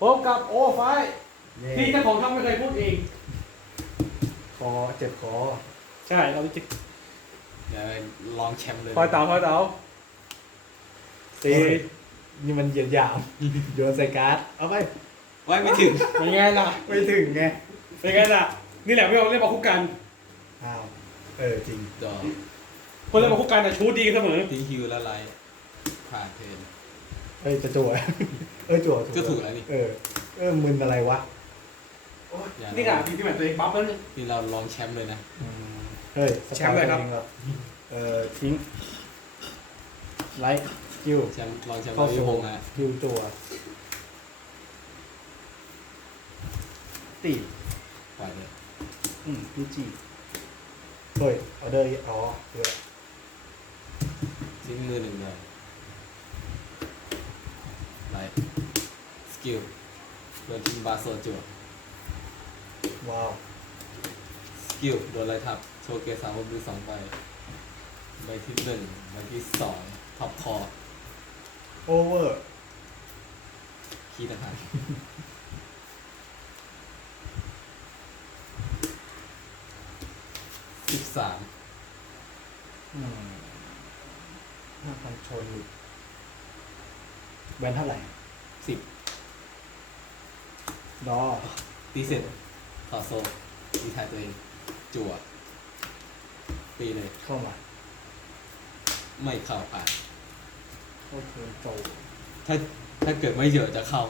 พบกับโอไฟที่เจ้าของช่องไม่เคยพูดเอง คอเจ็บคอใช่เราจะเดี๋ยวลองแชมป์เลยคอยเต๋าคอยเต๋าสี่นี่มันเหยียดหยามโยนใส่การ์ดเอาไปไว้ไม่ถึงเป็นไงล่ะไม่ถึงไงเป็นไงล่ะ นี่แหละไม่เอาเล่นมาคุกกันอ้าวเออจริงดอกคนเล่นมาคุกกันแต่ชูดีเสมอทิ้งฮิวแล้วไลท์ผ่านเทิร์น เฮ้ยจะจั่วเออจั่วก็ถูกแล้วนี่ เออ เออมึนอะไรวะอย่านี่ค่ะพี่พี่แมทตัวเองปั๊บแล้วนี่ นี่เราลองแชมป์เลยนะอืมเฮ้ยสปอแชมป์เลยครับ ตัวองหอเออทิ้งไลท์คิวแชมป์ลองแชมป์เข้าเราวิสู่พงษ์นะคิวจั่วตีปล่อยเลยอืมพีจีเฮ้ยออเดอร์อ๋อเดี๋ยวทิ้งมือหนึ่งเลยไลท์ สกิลโดนทิ้งบาโซจั่วว้าวสกิลโดนไล่ทับ โชว์เกสามบนมือสองใบใบที่หนึ่งใบที่สองท็อปคอโอเวอร์คีย์ต่างหากสิบสามอืมห้าพันชนแบนเท่าไหร่ สิบดอตีเสร็จต่อโซตีทายตัวเอง จั่วตีเลย เข้ามาไม่เข้าผ่านเข้าเทิร์นโจถ้าถ้าเกิดไม่เยอะจะเข้า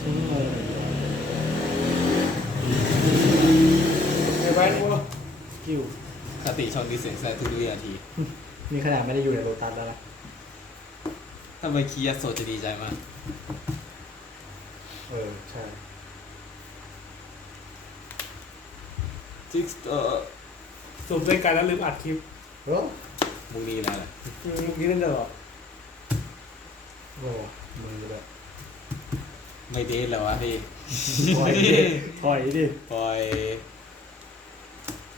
ทิ้งเลยไอ้แวนวัวสกิลคติช่องดีเซนแซทุกวินาที นี่ขนาดไม่ได้อยู่ในโลตัสแล้วนะ ถ้าไปคียาโซจะดีใจมาก เออ ใช่จิกเออสูบด้วยกันแล้วลืมอัดคลิปโอ้มุงนี้อะไรล่ะอืมนี่เล่นตลอดโหมือเลยไม่เดทแล้ววะพี่ถอยดิถอยดิปล่อย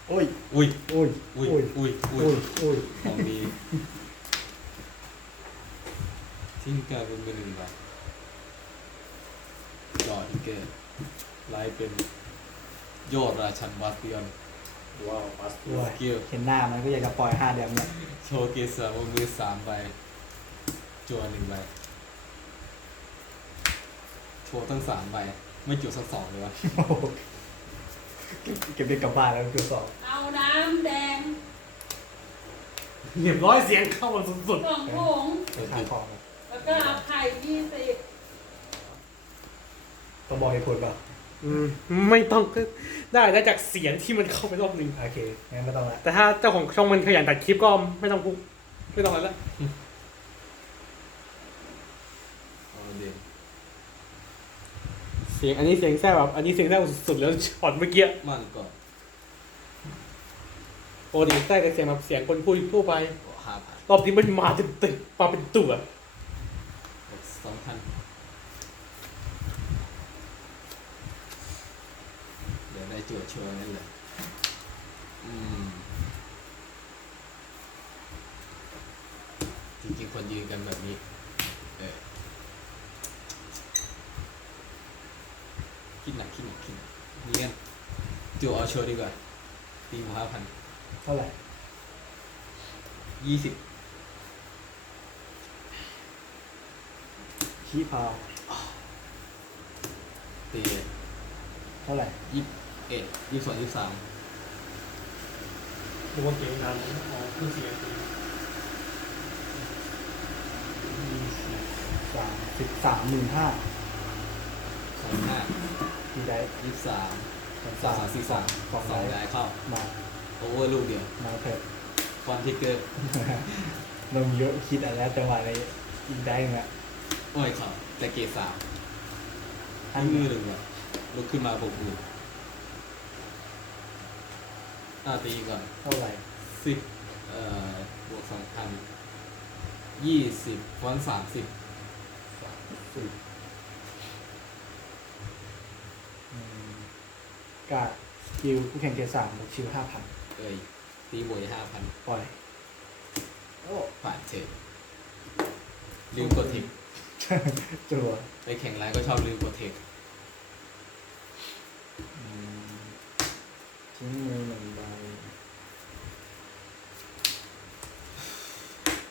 โอ้ย อุ้ย โอ้ย อุ้ยโอ้ย อุ้ย อุ้โอ้ยยโอ้ยของดี ทิ้งกลายเป็นมือหนึ่งใบจอดที่เกิดไลฟ์เป็นโยอดราชันบาสติออนว้าวปัสโอ้ยสกิลเห็นหน้ามันก็อยากจะปล่อยห้าเดมเนี่ยโชว์เกสรบนมือสามใบจัวหนึ่งใบโชว์ตั้งสามใบไม่จุดสักสองเลยวะโอ้โหเก็บเก็บเด็กกลับบ้านแล้วคือสองเอาน้ำแดงเรียบร้อยเสียงเข้ามาสุดสองถุงเออขายของอะแล้ว ก็เอาไข่ยี่สิบต้องบอกเหตุผลป่ะๆอืมไม่ต้องก็ได้ได้จากเสียงที่มันเข้าไปรอบหนึ่งโอเคงั้นไม่ต้องละแต่ถ้าเจ้าของช่องมันขยันตัดคลิปก็ไม่ต้องพูดไม่ต้องอะไรละเอาเด่นเสียงอันนี้เสียงแซ่บแบบอันนี้เสียงแซ่บสุดๆแล้วช็อตเมื่อกี้มั่นก่อนโอ้ดีแซ่บแต่เสียงแบบเสียงคนพูดทั่วไปก็ห้าพันรอบนี้มันมาเต็มๆมาเป็นตัวส องพันเดี๋ยวได้จั่วชัวร์นั่นเลยอืมจริงๆคนยืนกันแบบนี้ เออคิดหนักคิดหนักคิดหนักนี่กันจั่วเอาชัวร์ดีกว่าตีหมูห้าพันเท่าไหร่ยี่สิบ ขี้พาวตีเท่าไหร่ยี่สิบเอ็ดยี่สิบสองยี่สิบสามดูว่าเสียงดังอ๋อคือเสียงสามสิบสามหมื่นห้าสองห้าทีได้ยี่สิบสามสองสาสามมสี่สามสองสองได้ได้เข้ามาโอเวอร์ลูกเดียวมาเถอะฟอนทิกเกอร์ลงเยอะคิดอะไรจังหวะนี้อีกได้ไหม โอ้ยเข้าแต่เกรดสามอัอันนมือหนึ่งอะลุกขึ้นมาบกมืออ่าตีก่อนเท่าไหร่สิบเอ่อบวกสองพันยี่สิบฟอนสามสิบสิบอืมกาดสกิลผู้แข่งเกรดสามชิวห้าพันเอ้ยตีบวกห้าพันปล่อย โอ้ผ่านเถอะลืมกดทิปใช่ จัวไปแข่งไลน์ก็ชอบลืมโปรเทคอืมทิ้งมือหนึ่งใบ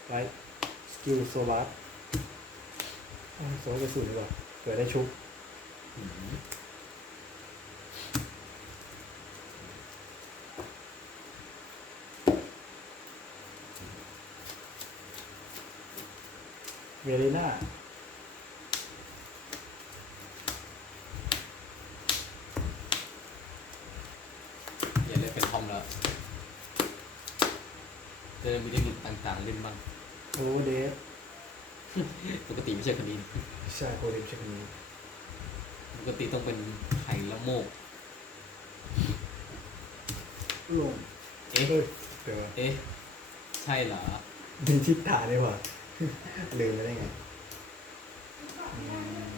ไรสกิลโซบัสโซบัสกระสุนดีกว่าเกิดได้ชุบเวลิน่า อย่าเล่นเป็นทอมแล้ว จะได้มีเทคนิคต่างๆเล่นบ้างโอเวอร์เดฟปกติไม่ใช่คนนี้ใช่โคเดมใช่คนนี้ปกติต้องเป็นไห่ละโมกลงเอ๊ะเฮ้ยเดี๋ยวเอ๊ะใช่เหรอมีทิศทางได้ป่ะลืมไปได้ไงอืม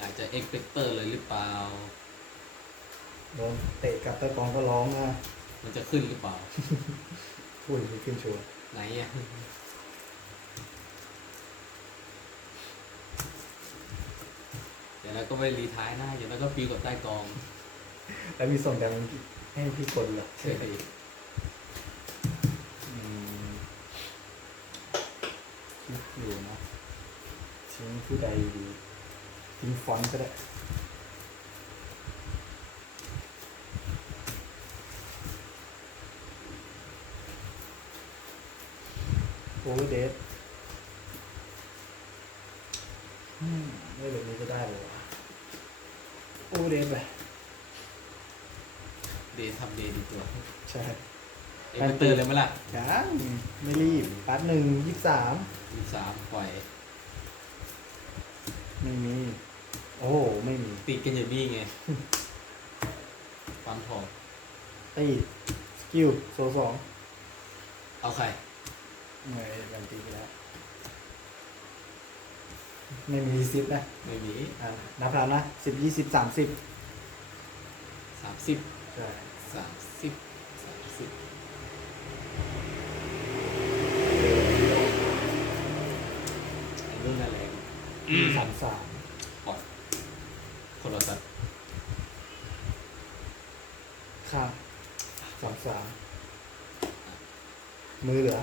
อาจจะเอ็กเ t เตอร์เลยหรือเปล่าโดนเตะกลับตะกองก็ร้องนะ มันจะขึ้นหรือเปล่าพูดไม่ขึ้นชัวร์ไหนอะเดี๋ยวเราก็ไปรีท้ายหน้าเดี๋ยวเราก็ฟิวกับใต้กองแล้วมีส่งดังให้พี่กดเหรอเฮ้ยอืมคิดอยู่นะทิ้งผู้ใดดีทิ้งฟอนต์ก็ได้ โอเวอร์เดทไม่แบบนี้ก็ได้เลยวะโอเวอร์เดทไป เดย์ทำเดย์ดีกว่า ใช่ เอ็กเตอร์เลยไหมล่ะยังไม่รีบพาร์ทหนึ่งยี่สิบสามมีสามปล่อยไม่มี โอ้โหไม่มีติดกันอย่างนี้ไงความทองตีสกิลโซสองเอาใครไม่บันตีไปแล้วไม่มีซิปนะไม่มีอ่านับแล้วนะสิบยี่สิบสามสิบสามสิบใช่สามสิบสามสิบไอ้นู่นนั่นแหละ สามสามปล่อยคนละสัตว์ข้ามสามสามมือเหลือ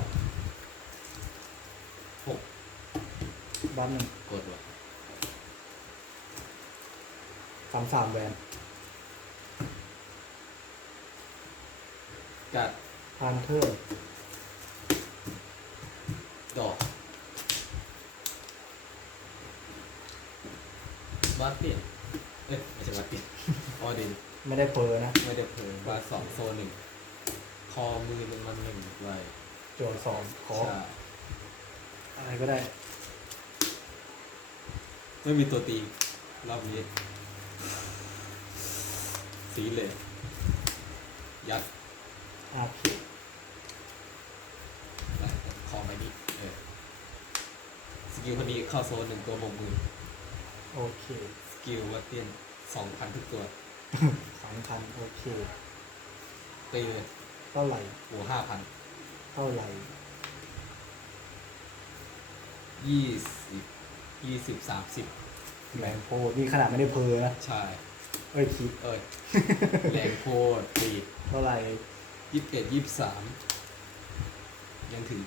หกบ้านหนึ่งกดว่ะสามสามแวนกัดพานเทอร์ ดอก วัดเปลี่ยนเอ้ยไม่ใช่วัดเปลี่ยนออดิน ไม่ได้เพอนะไม่ได้เผยวัดสองโซนหนึ่ง คอมือหนึ่งมันหนึ่งไว้โจทย์สองขอใช่อะไรก็ได้ไม่มีตัวตีรอบนี้ สีเลย ยัดอาพีคอไปนี้เออสกิลคนนี้เข้าโซนหนึ่งตัวบงมือ โอเคสกิลวัดเตียนสองพันทุกตัวสองพันโอเคตีเลยเท่าไหร่หัวห้าพันเท่าไหร่ยี่สิบยี่สิบสามสิบแรงโพดนี่ขนาดไม่ได้เพอนะใช่ เอ้ยคิดเอ้ยแรงโคตรตีเท่าไหร่ยี่สิบเอ็ดยี่สิบสามยังถือ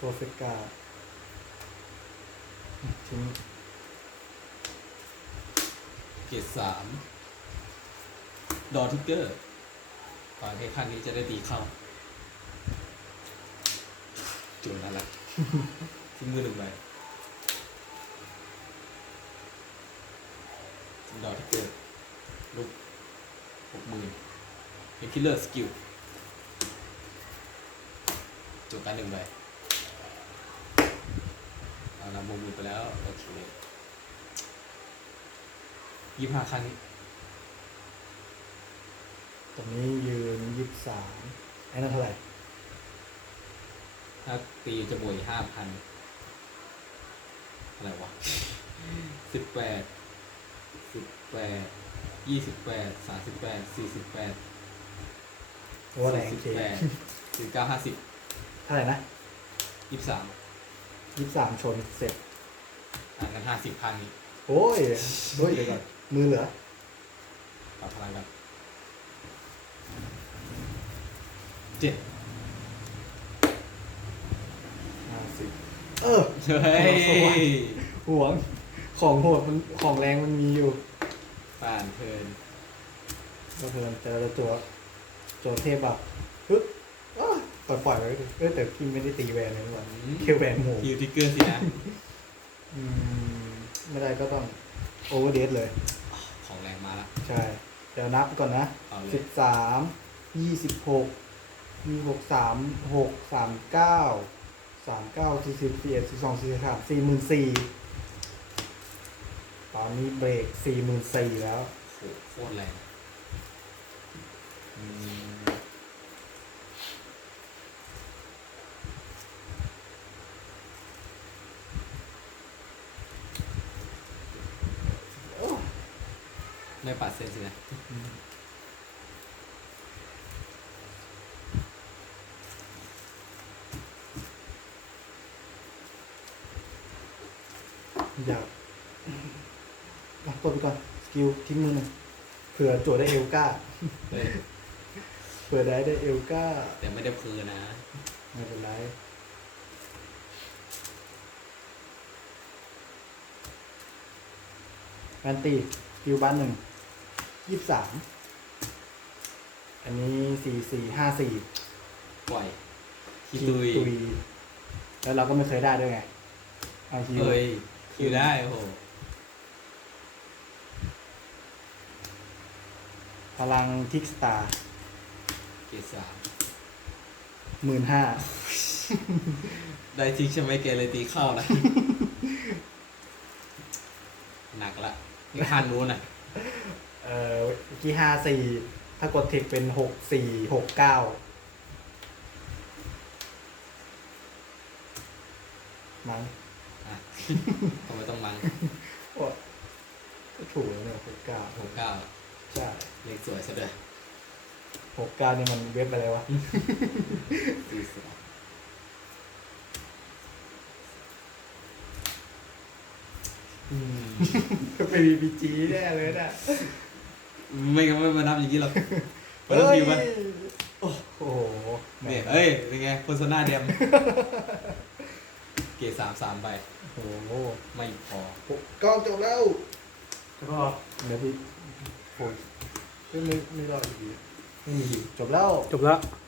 โปรเฟกกาทิ้งเกรดสามดอทิกเกอร์ก่อนให้ขั้นนี้จะได้ตีเข้าจูนนั่นแหละทิ้งมือหนึ่งใบดอทิกเกอร์ลุกหกหมื่นเป็นคิลเลอร์สกิลจบการหนึ่งใบ เอานำมือมือไปแล้วโอเคยี่ห้าครั้งนี้ตรงนี้ยืนยี่สิบสามไอ้นั่นเท่าไหร่ถ้าตีจะบวกห้าพันอะไรวะสิบแปดสิบแปดยี่สิบแปดสามสิบแปดสี่สิบแปดเพราะว่าแรงสี่เคสิบแปดสี่เก้าห้าสิบเท่าไหร่นะยี่สิบสาม ยี่สิบสามชนเสร็จอ่านกันห้าสิบพันอีกโอ้ยโอ้ยเดี๋ยวก่อนมือเหลือปรับพลังกันเจ็ดห้าสิบเออ เฮ้ยห่วงของโหดมันของแรงมันมีอยู่ผ่านเทิร์นก็คือแต่ละตัวตัวเทพอะปึ๊บอ้าว ปล่อยปล่อยไว้ดิเออแต่พี่ไม่ได้ตีแวนเลยนี่หว่าเคียวแวนหมูฮิวทิกเกอร์สินะอืมไม่ได้ก็ต้องโอเวอร์เดเลย ของแรงมาละ ใช่ เดี๋ยวนับก่อนนะเอาเลสิยบสามยี่สิบหกยี่หกสามหกสามเก้าสามเก้าสี่สิบสี่เอ็ดสี่สองสี่สามสี่หมื่นสี่ตอนนี้เบรกสี่หมื่นสี่แล้ว โหโคตรแรง ไม่ปัดเส้นสินะอยากอะกดไปก่อน สกิลทิ้งมือหนึ่งเผื่อโจทย์ได้เอลก้า เฮ้ยเผื่อได้ได้เอลก้า แต่ไม่ได้พือนะ ไม่เป็นไรแอนตี้สกิลบ้านหนึ่ง ยี่สิบสามอันนี้สี่สี่ห้าสี่ปล่อยคิดตุยตุยแล้วเราก็ไม่เคยได้ด้วยไงเอาคิวเฮ้ยคิวได้โอ้โหพลังทิกสตาร์เกรดสามหมื่นห้าได้ทิ้งใช่ไหมเกรดเลยตีเข้านะ หนักละนี่ทานนู้นอะ เอ่อเมื่อกี้ห้าสี่ถ้ากดเทคเป็นหกสี่หกเก้ามั้งอะทำไมต้องมังโอ้ก็ถูกแล้วเนี่ยหกเก้าหกเก้าใช่เลขสวยซะด้วยหกเก้านี่มันเว็บอะไรวะ สี่สองอืม เป็นบีบีจีแน่เลยนะ ไม่งั้นไม่มานับอย่างนี้หรอกมานับคิวไหมเอ้ยโอ้โหเนี่ยเอ้ยเป็นไงโฆษณาเดียม เกรดสามสามไปโอ้โหไม่พอกล้องจบแล้วแล้วก็เดี๋ยวพี่โอ้ยไม่ไม่ไม่รอดอีกทีไม่มีจบแล้วจบแล้วโ